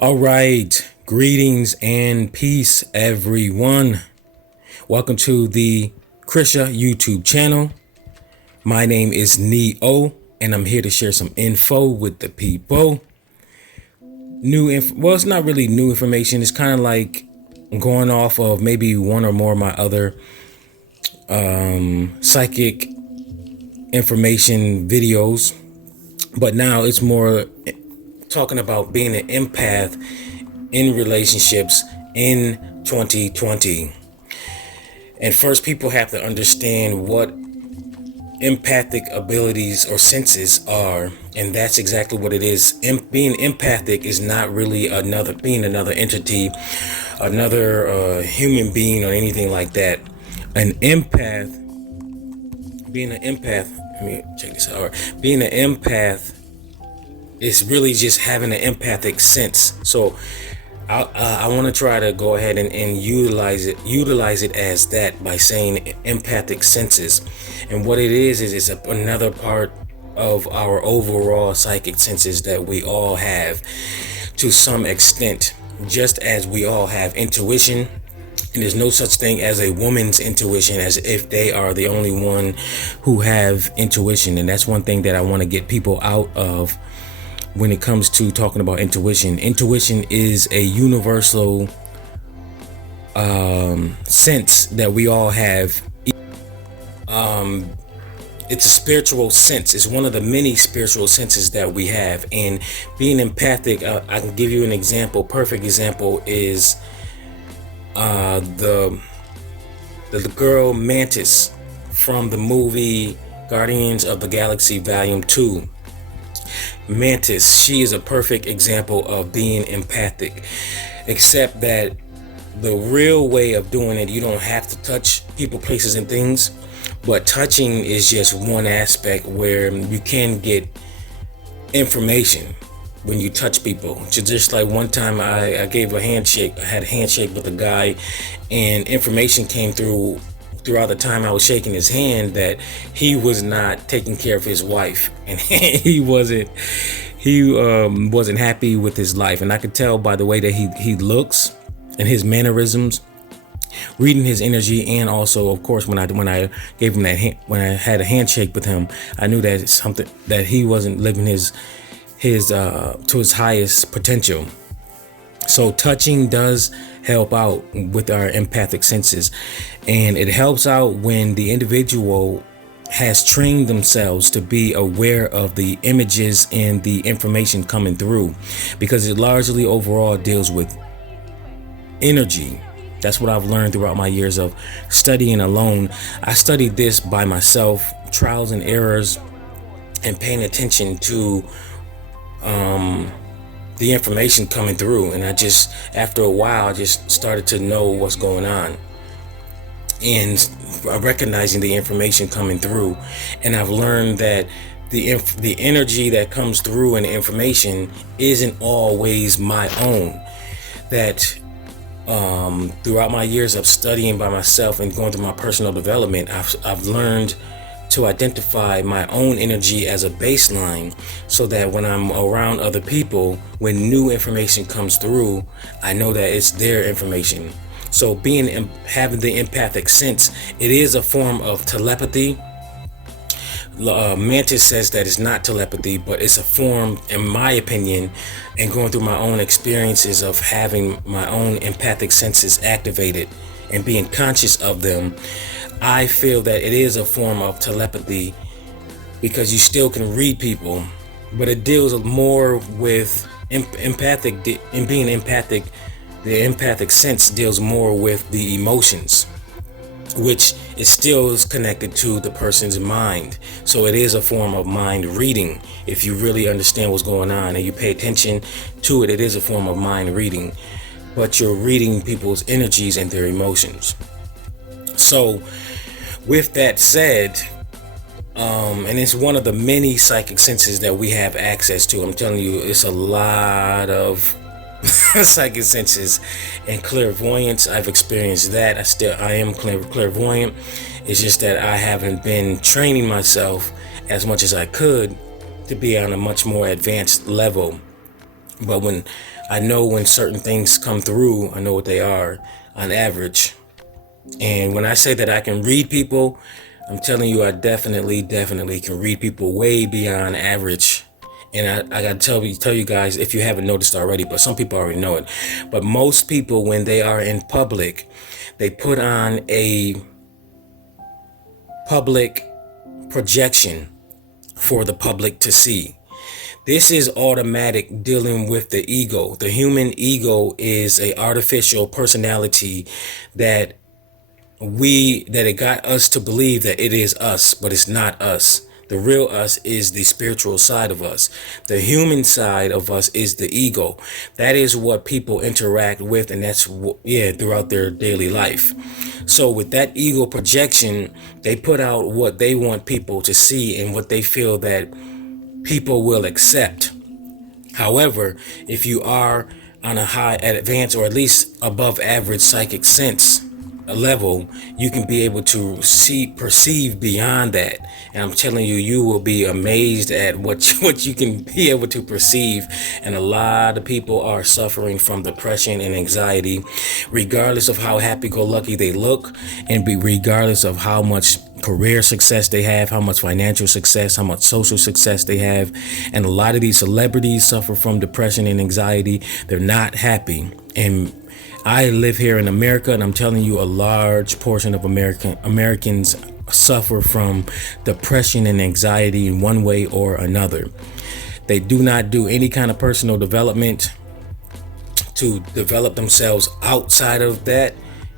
All right, greetings and peace, everyone. Welcome to the C.R.S.A YouTube channel. My name is Neo, and I'm here to share some info with the people. Well, it's not really new information. It's kind of like going off of maybe one or more of my other psychic information videos, but now it's more talking about being an empath in relationships in 2020. And first, people have to understand what empathic abilities or senses are, and that's exactly what it is. Being empathic is not really another entity, another human being, or anything like that. Being an empath. Let me check this out. Being an empath is really just having an empathic sense. So I want to try to go ahead and utilize it as that by saying empathic senses. And what it is it's another part of our overall psychic senses that we all have to some extent, just as we all have intuition. And there's no such thing as a woman's intuition, as if they are the only one who have intuition. And that's one thing that I want to get people out of when it comes to talking about intuition. Intuition is a universal sense that we all have. It's a spiritual sense. It's one of the many spiritual senses that we have. And being empathic, I can give you an example. Perfect example is the girl Mantis from the movie Guardians of the Galaxy Volume 2. Mantis, she is a perfect example of being empathic, except that the real way of doing it, you don't have to touch people, places, and things, but touching is just one aspect where you can get information when you touch people. Just like one time I gave a handshake, I had a handshake with a guy, and information came throughout the time I was shaking his hand that he was not taking care of his wife, and he wasn't happy with his life. And I could tell by the way that he looks and his mannerisms, reading his energy. And also, of course, when I gave him when I had a handshake with him, I knew that it's something that he wasn't living his to his highest potential. So touching does help out with our empathic senses, and it helps out when the individual has trained themselves to be aware of the images and the information coming through, because it largely overall deals with energy. That's what I've learned throughout my years of studying alone. I studied this by myself, trials and errors, and paying attention to the information coming through. And after a while, I just started to know what's going on and recognizing the information coming through. And I've learned that the energy that comes through and the information isn't always my own. That throughout my years of studying by myself and going through my personal development, I've learned to identify my own energy as a baseline, so that when I'm around other people, when new information comes through, I know that it's their information. So having the empathic sense, it is a form of telepathy. Mantis says that it's not telepathy, but it's a form, in my opinion, and going through my own experiences of having my own empathic senses activated and being conscious of them, I feel that it is a form of telepathy, because you still can read people, but it deals more with empathic. In being empathic, the empathic sense deals more with the emotions, which is still connected to the person's mind. So it is a form of mind reading. If you really understand what's going on and you pay attention to it, it is a form of mind reading, but you're reading people's energies and their emotions. So with that said, and it's one of the many psychic senses that we have access to. I'm telling you, it's a lot of psychic senses. And clairvoyance, I've experienced that. I am clairvoyant. It's just that I haven't been training myself as much as I could to be on a much more advanced level But when I know when certain things come through, I know what they are on average. And when I say that I can read people, I'm telling you, I definitely can read people way beyond average. And I gotta tell you guys, if you haven't noticed already, but some people already know it. But most people, when they are in public, they put on a public projection for the public to see. This is automatic dealing with the ego. The human ego is a artificial personality that it got us to believe that it is us, but it's not us. The real us is the spiritual side of us. The human side of us is the ego. That is what people interact with, and that's throughout their daily life. So with that ego projection, they put out what they want people to see and what they feel that people will accept. However, if you are on a high, advanced, or at least above average psychic sense level, you can be able to perceive beyond that. And I'm telling you, you will be amazed at what you can be able to perceive. And a lot of people are suffering from depression and anxiety, regardless of how happy-go-lucky they look, and regardless of how much career success they have, how much financial success, how much social success they have. And a lot of these celebrities suffer from depression and anxiety. They're not happy. And I live here in America, and I'm telling you, a large portion of Americans suffer from depression and anxiety in one way or another. They do not do any kind of personal development to develop themselves outside of that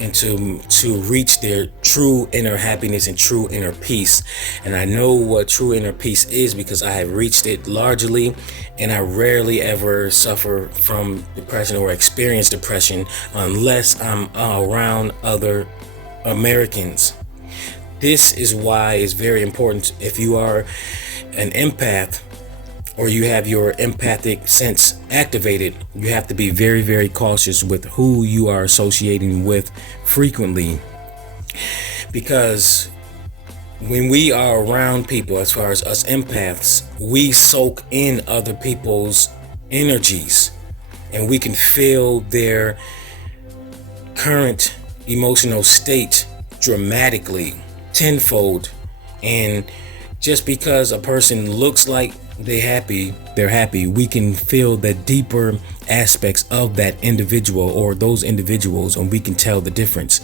and to reach their true inner happiness and true inner peace. And I know what true inner peace is because I have reached it largely, and I rarely ever suffer from depression or experience depression unless I'm around other Americans. This is why it's very important, if you are an empath or you have your empathic sense activated, you have to be very, very cautious with who you are associating with frequently. Because when we are around people, as far as us empaths, we soak in other people's energies and we can feel their current emotional state dramatically, tenfold. And just because a person looks like they're happy, we can feel the deeper aspects of that individual or those individuals, and we can tell the difference.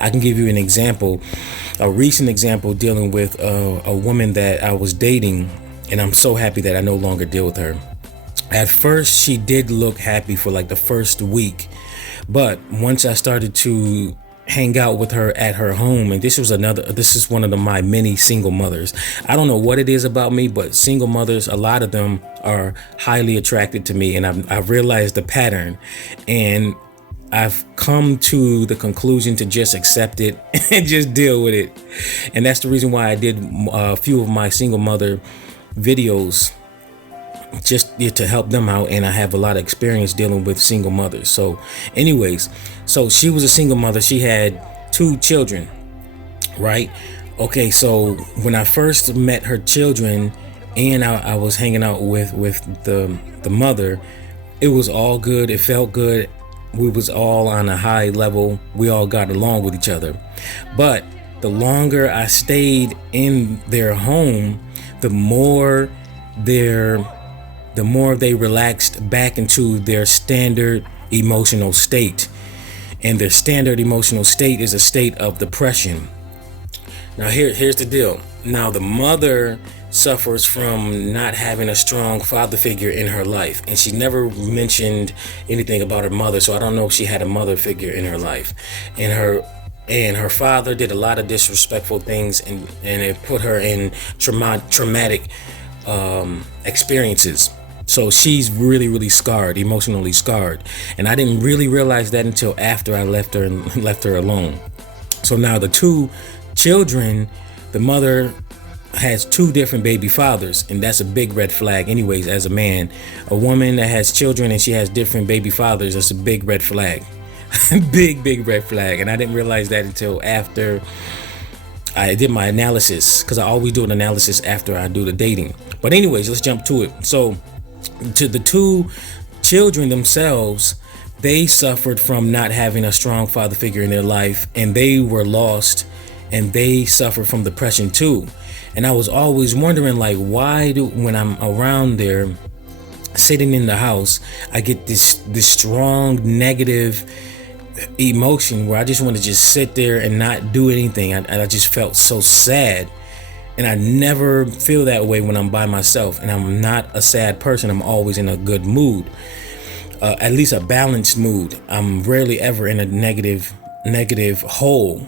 I can give you an example, a recent example dealing with a woman that I was dating, and I'm so happy that I no longer deal with her. At first, she did look happy for like the first week, but once I started to hang out with her at her home, and this is one of my many single mothers. I don't know what it is about me, but single mothers, a lot of them are highly attracted to me, and I've realized the pattern, and I've come to the conclusion to just accept it and just deal with it. And that's the reason why I did a few of my single mother videos, just to help them out, and I have a lot of experience dealing with single mothers. So anyways, so she was a single mother. She had 2 children, right? Okay, so when I first met her children and I was hanging out with the mother, it was all good. It felt good. We was all on a high level. We all got along with each other. But the longer I stayed in their home, the more they relaxed back into their standard emotional state. And their standard emotional state is a state of depression. Now here's the deal. Now the mother suffers from not having a strong father figure in her life, and she never mentioned anything about her mother, so I don't know if she had a mother figure in her life. And her father did a lot of disrespectful things, and it put her in traumatic experiences. So she's really, really scarred, emotionally scarred. And I didn't really realize that until after I left her alone. So now the 2 children, the mother has 2 different baby fathers, and that's a big red flag anyways. As a man, a woman that has children and she has different baby fathers, that's a big red flag. big red flag. And I didn't realize that until after I did my analysis, because I always do an analysis after I do the dating. But anyways, let's jump to it. So to the 2 children themselves, they suffered from not having a strong father figure in their life, and they were lost, and they suffered from depression too. And I was always wondering, like, why do, when I'm around there sitting in the house, I get this strong negative emotion where I just want to just sit there and not do anything. I just felt so sad. And I never feel that way when I'm by myself, and I'm not a sad person. I'm always in a good mood, at least a balanced mood. I'm rarely ever in a negative hole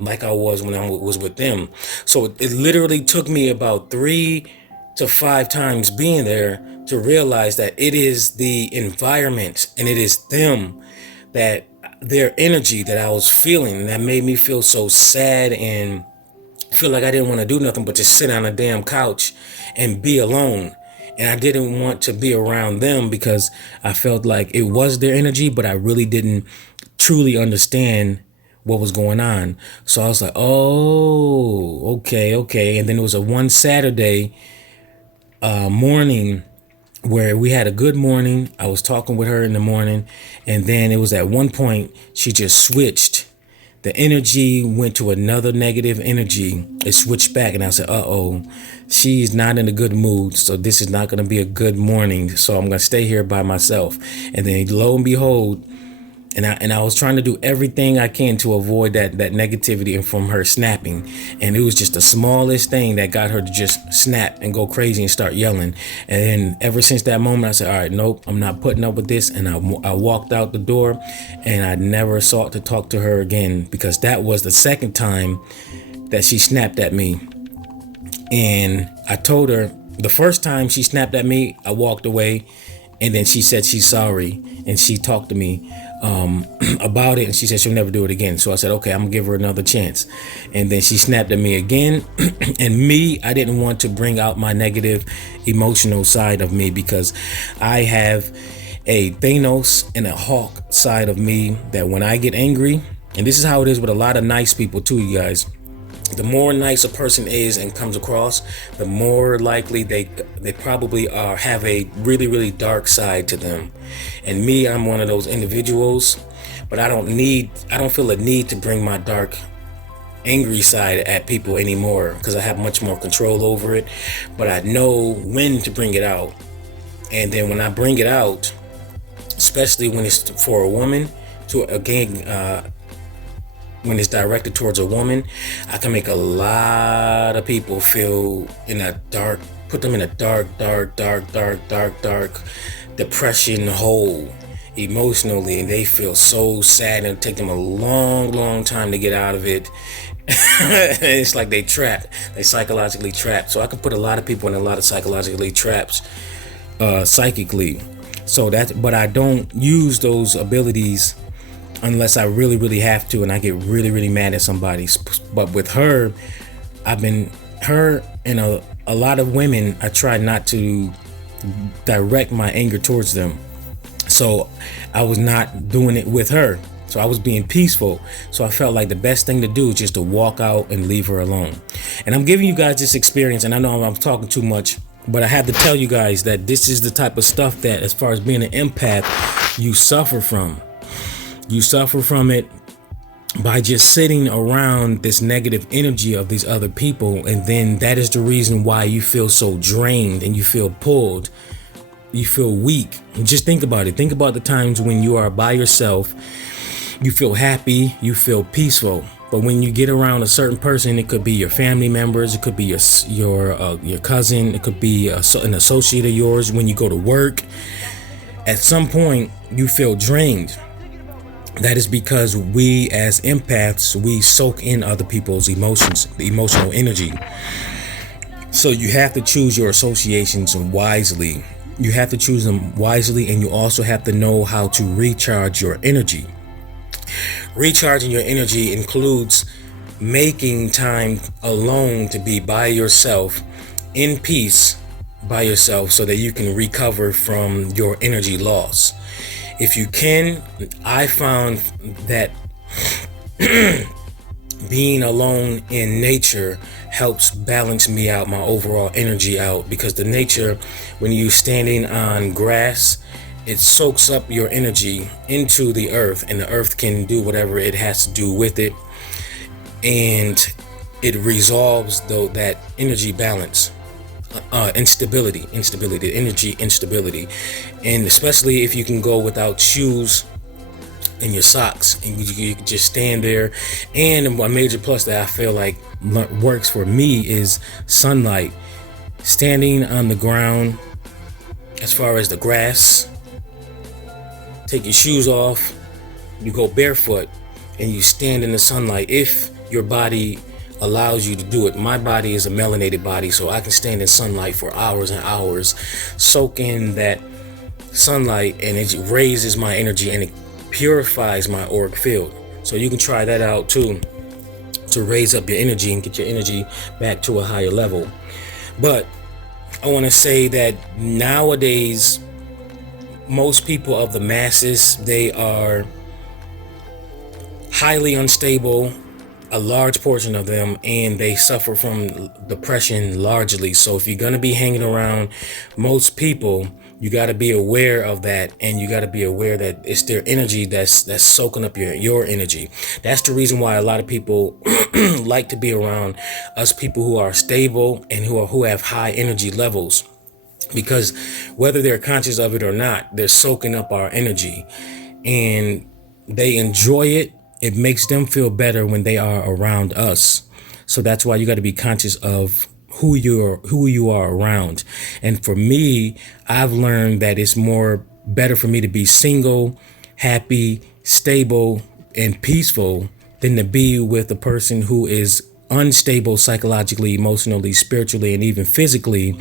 like I was when I was with them. So it literally took me about 3 to 5 times being there to realize that it is the environment and it is them, that their energy that I was feeling, that made me feel so sad and feel like I didn't want to do nothing but just sit on a damn couch and be alone. And I didn't want to be around them because I felt like it was their energy, but I really didn't truly understand what was going on. So I was like, oh, okay. And then it was a one Saturday morning where we had a good morning. I was talking with her in the morning, and then it was at one point she just switched. The energy went to another negative energy. It switched back, and I said, uh-oh, she's not in a good mood, so this is not going to be a good morning, so I'm going to stay here by myself. And then lo and behold, and I was trying to do everything I can to avoid that negativity and from her snapping. And it was just the smallest thing that got her to just snap and go crazy and start yelling. And then ever since that moment, I said, all right, nope, I'm not putting up with this. And I walked out the door, and I never sought to talk to her again, because that was the second time that she snapped at me. And I told her the first time she snapped at me, I walked away, and then she said she's sorry, and she talked to me about it, and she said she'll never do it again. So I said, okay, I'm gonna give her another chance. And then she snapped at me again. And me, I didn't want to bring out my negative emotional side of me, because I have a Thanos and a Hawk side of me that when I get angry, and this is how it is with a lot of nice people too, you guys, the more nice a person is and comes across, the more likely they probably have a really dark side to them. And me, I'm one of those individuals, but I don't feel a need to bring my dark, angry side at people anymore, because I have much more control over it. But I know when to bring it out. And then when I bring it out, especially when it's for a woman, when it's directed towards a woman, I can make a lot of people feel put them in a dark depression hole emotionally, and they feel so sad, and it'll take them a long time to get out of it. It's like they psychologically trapped. So I can put a lot of people in a lot of psychologically traps psychically. But I don't use those abilities unless I really have to, and I get really mad at somebody. But with her, her and a lot of women, I try not to direct my anger towards them. So I was not doing it with her. So I was being peaceful. So I felt like the best thing to do is just to walk out and leave her alone. And I'm giving you guys this experience, and I know I'm talking too much, but I had to tell you guys that this is the type of stuff that, as far as being an empath, you suffer from. You suffer from it by just sitting around this negative energy of these other people. And then that is the reason why you feel so drained and you feel pulled. You feel weak. And just think about it. Think about the times when you are by yourself. You feel happy. You feel peaceful. But when you get around a certain person, it could be your family members. It could be your cousin. It could be an associate of yours. When you go to work, at some point you feel drained. That is because we as empaths, we soak in other people's emotions, the emotional energy. So you have to choose your associations wisely. You have to choose them wisely, and you also have to know how to recharge your energy. Recharging your energy includes making time alone to be by yourself, in peace by yourself, so that you can recover from your energy loss. If you can, I found that being alone in nature helps balance me out, my overall energy out, because the nature, when you're standing on grass it soaks up your energy into the earth, and the earth can do whatever it has to do with it, and it resolves that energy balance, energy instability. And especially if you can go without shoes and your socks, and you can just stand there. And a major plus that I feel like works for me is sunlight. Standing on the ground, as far as the grass, take your shoes off, you go barefoot, and you stand in the sunlight if your body allows you to do it. My body is a melanated body, so I can stand in sunlight for hours and hours, soak in that sunlight, and it raises my energy and it purifies my auric field. So you can try that out too, to raise up your energy and get your energy back to a higher level. But I want to say that nowadays, most people of the masses, they are highly unstable, a large portion of them, and they suffer from depression largely. So if you're going to be hanging around most people, you got to be aware of that, and you got to be aware that it's their energy that's soaking up your energy. That's the reason why a lot of people like to be around us people who are stable and who have high energy levels, because whether they're conscious of it or not, they're soaking up our energy, and they enjoy it. It makes them feel better when they are around us. So that's why you got to be conscious of who you are around. And for me, I've learned that it's better for me to be single, happy, stable, and peaceful than to be with a person who is unstable psychologically, emotionally, spiritually, and even physically,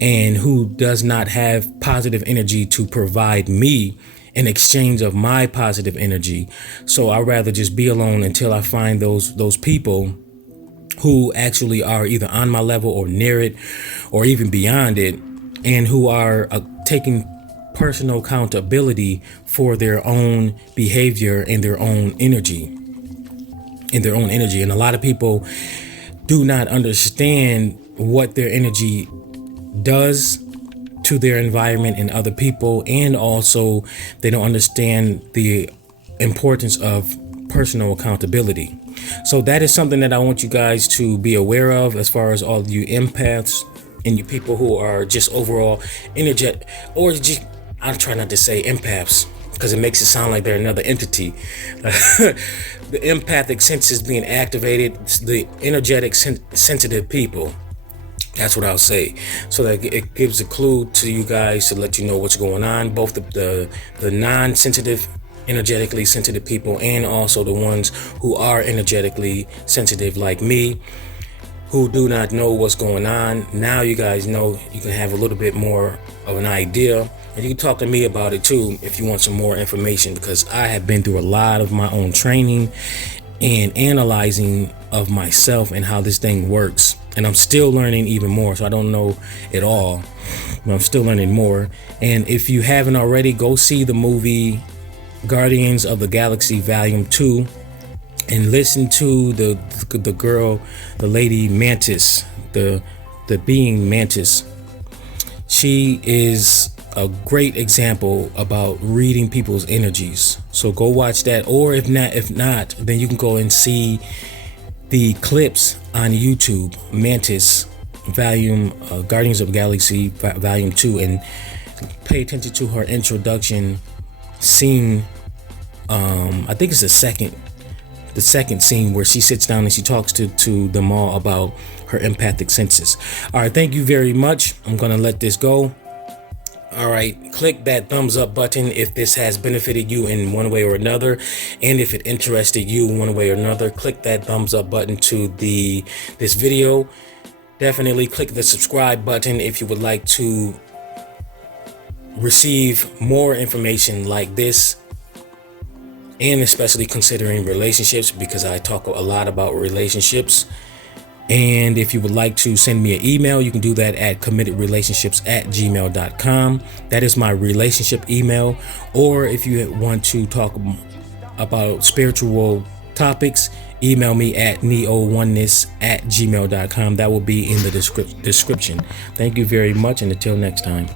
and who does not have positive energy to provide me in exchange of my positive energy. So I'd rather just be alone until I find those people who actually are either on my level or near it or even beyond it, and who are taking personal accountability for their own behavior and their own energy. And a lot of people do not understand what their energy does to their environment and other people, and also they don't understand the importance of personal accountability. So that is something that I want you guys to be aware of, as far as all you empaths and you people who are just overall energetic, or just, I'm trying not to say empaths because it makes it sound like they're another entity. The empathic senses being activated, the energetic sensitive people. That's what I'll say. So that it gives a clue to you guys to let you know what's going on. Both the non-sensitive, energetically sensitive people, and also the ones who are energetically sensitive like me, who do not know what's going on. Now you guys know, you can have a little bit more of an idea. And you can talk to me about it too if you want some more information, because I have been through a lot of my own training and analyzing of myself and how this thing works. And I'm still learning even more. So I don't know it all, but I'm still learning more. And if you haven't already, go see the movie Guardians of the Galaxy Volume 2 and listen to the lady Mantis, the being Mantis. She is a great example about reading people's energies. So go watch that. Or if not, then you can go and see the clips on YouTube, Mantis Guardians of the Galaxy Volume 2, and pay attention to her introduction scene. I think it's the second scene where she sits down and she talks to them all about her empathic senses. All right, thank you very much. I'm gonna let this go. All right, click that thumbs up button if this has benefited you in one way or another, and if it interested you in one way or another. Click that thumbs up button to this video. Definitely click the subscribe button if you would like to receive more information like this, and especially considering relationships, because I talk a lot about relationships. And if you would like to send me an email, you can do that at committedrelationships@gmail.com. That is my relationship email. Or if you want to talk about spiritual topics, email me at NeoOneness@gmail.com. That will be in the description. Thank you very much, and until next time.